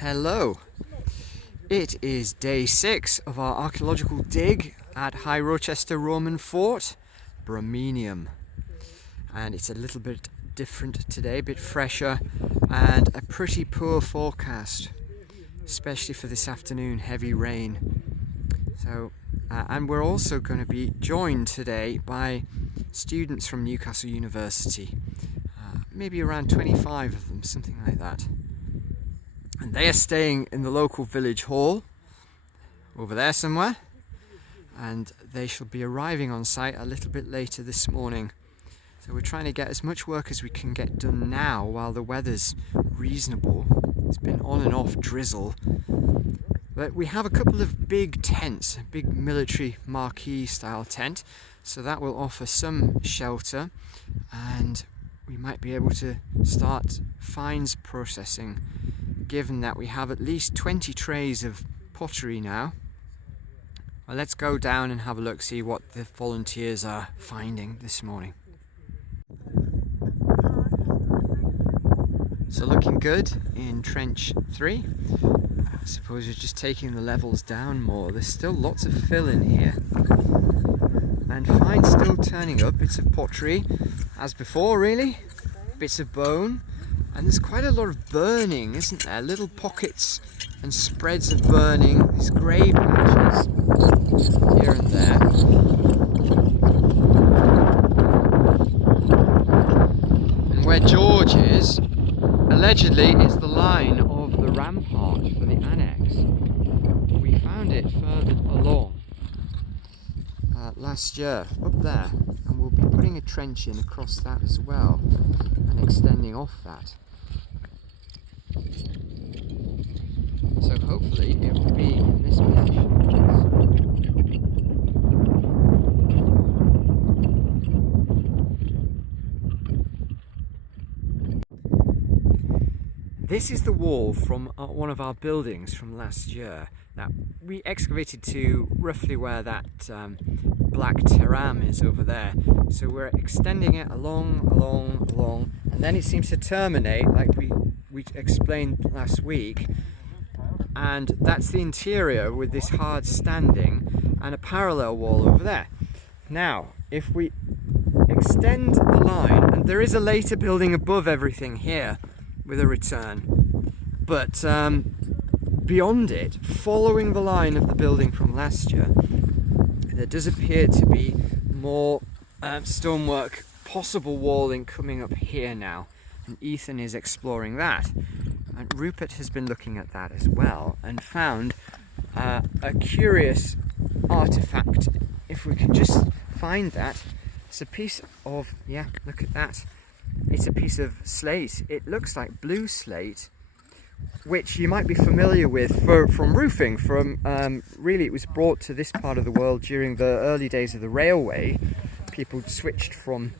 Hello. It is day 6 of our archaeological dig at High Rochester Roman fort, Bremenium. And it's a little bit different today, a bit fresher, and a pretty poor forecast, especially for this afternoon, heavy rain. So, and we're also going to be joined today by students from Newcastle University, maybe around 25 of them, something like that. And they are staying in the local village hall, over there somewhere, and they shall be arriving on site a little bit later this morning. So we're trying to get as much work as we can get done now while the weather's reasonable. It's been on and off drizzle. But we have a couple of big tents, a big military marquee style tent, so that will offer some shelter, and we might be able to start finds processing, given that we have at least 20 trays of pottery now. Well, let's go down and have a look, see what the volunteers are finding this morning. So looking good in trench 3. I suppose we're just taking the levels down more. There's still lots of fill in here. And finds still turning up, bits of pottery, as before really, bits of bone. And there's quite a lot of burning, isn't there? Little pockets and spreads of burning, these grey patches here and there. And where George is, allegedly is the line of the rampart for the annexe. We found it further along last year, up there, and we'll be putting a trench in across that as well and extending off that. So hopefully it will be in this position. This is the wall from one of our buildings from last year that we excavated to roughly where that black terram is over there. So we're extending it along, and then it seems to terminate like we explained last week, and that's the interior with this hard standing and a parallel wall over there. Now if we extend the line, and there is a later building above everything here with a return, but beyond it, following the line of the building from last year, there does appear to be more stonework, possible walling coming up here now, and Ethan is exploring that, and Rupert has been looking at that as well and found a curious artifact. If we can just find that, it's a piece of, yeah, look at that. It's a piece of slate. It looks like blue slate, which you might be familiar with from roofing. Really, it was brought to this part of the world during the early days of the railway. People switched from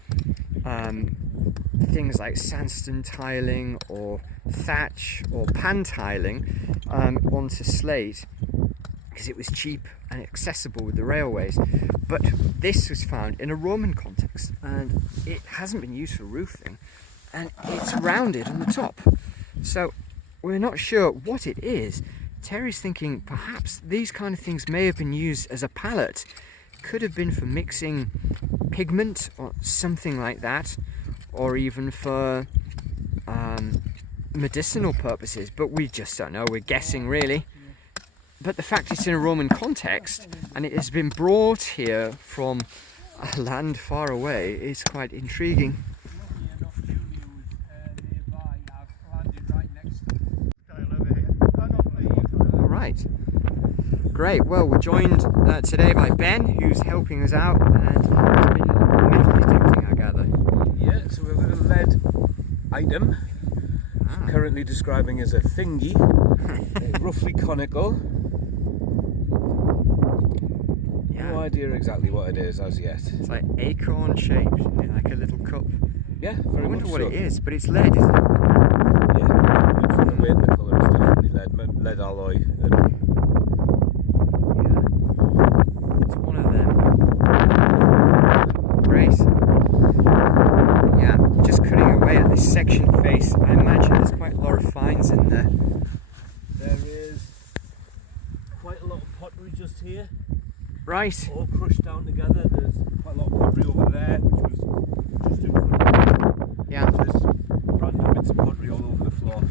things like sandstone tiling or thatch or pan tiling onto slate, because it was cheap and accessible with the railways. But this was found in a Roman context, and it hasn't been used for roofing, and it's rounded on the top, so we're not sure what it is. Terry's thinking perhaps these kind of things may have been used as a palette, could have been for mixing pigment or something like that, or even for medicinal purposes, but we just don't know. We're guessing really. But the fact it's in a Roman context and it has been brought here from a land far away is quite intriguing. Alright, great. Well, we're joined today by Ben, who's helping us out and has been metal detecting, I gather. Yeah, so we've got a lead item, currently describing as a thingy, roughly conical. No idea exactly what it is as yet. It's like acorn shaped, in like a little cup. Yeah, very much so. I wonder what it is, but it's lead, isn't it? Yeah, from the weight and the colour, it's definitely lead alloy. Yeah, it's one of them. Great. Yeah, just cutting away at this section face. I imagine there's quite a lot of finds in there. just here. Right. All crushed down together. There's quite a lot of pottery over there, which was just in front of me. Yeah. There's random bits of pottery all over the floor.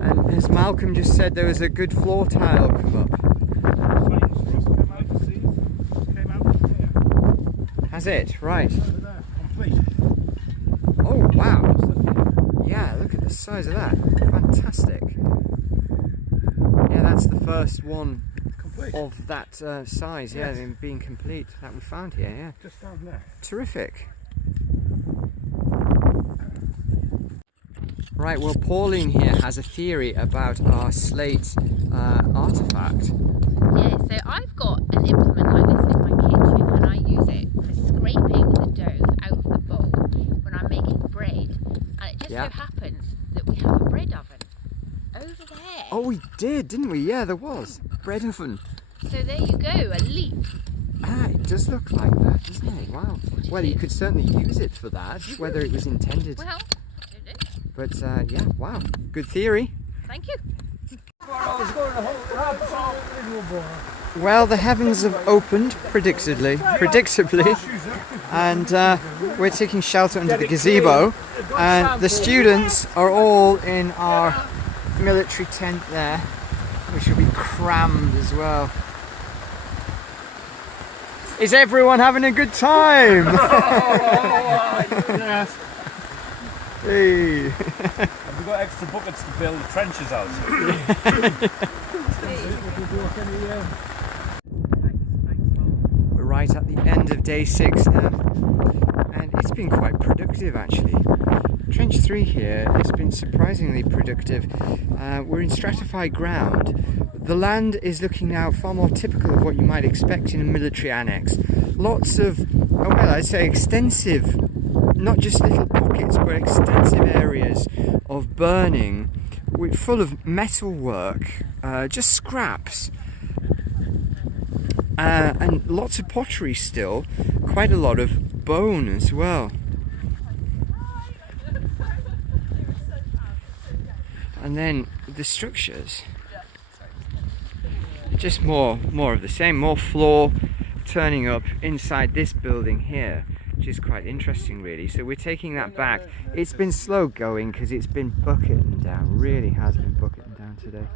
And as Malcolm just said, there was a good floor tile come up. Fines rust came out, you see? Came out here. Has it? Right. There, complete. Oh, wow. Yeah, look at the size of that. Fantastic. Yeah, that's the first one Complete. of that size, yeah, Yes. in being complete that we found here, yeah. Just down there. Terrific. Right, well, Pauline here has a theory about our slate artefact. Yeah, so I've got an implement like this in my kitchen and I use it for scraping the dough out of the bowl when I'm making bread. And it just so happens that we have a bread oven over there. Oh, we did, didn't we? Yeah, there was. Bread oven. So there you go, a leap. Ah, it does look like that, doesn't it? Wow. Well, you could certainly use it for that, whether it was intended. Well, I don't know. But yeah, wow. Good theory. Thank you. Well, the heavens have opened predictably, and we're taking shelter under the gazebo, and the students are all in our military tent there, which will be crammed as well. Is everyone having a good time? Hey. Have we got extra buckets to build the trenches out? We're right at the end of day 6 now, and it's been quite productive actually. Trench 3 here has been surprisingly productive. We're in stratified ground. The land is looking now far more typical of what you might expect in a military annex. Lots of, oh well, I'd say extensive, not just little pockets, but extensive areas of burning, full of metal work, just scraps. And lots of pottery still, quite a lot of bone as well. And then the structures, just more of the same, more floor turning up inside this building here, which is quite interesting really. So we're taking that back. It's been slow going because it's been bucketing down, really has been bucketing down today.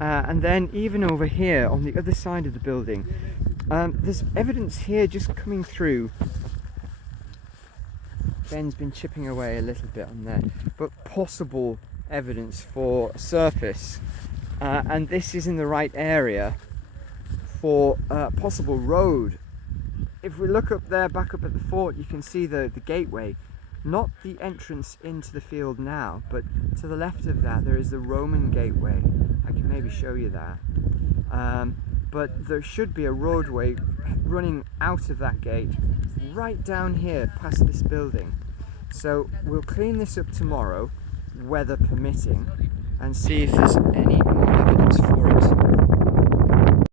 And then even over here on the other side of the building, there's evidence here just coming through. Ben's been chipping away a little bit on there, but possible evidence for surface, and this is in the right area for possible road. If we look up there, back up at the fort, you can see the gateway, not the entrance into the field now, but to the left of that there is the Roman gateway. I can maybe show you that, but there should be a roadway running out of that gate right down here past this building. So we'll clean this up tomorrow, weather permitting, and see if there's any more evidence for it.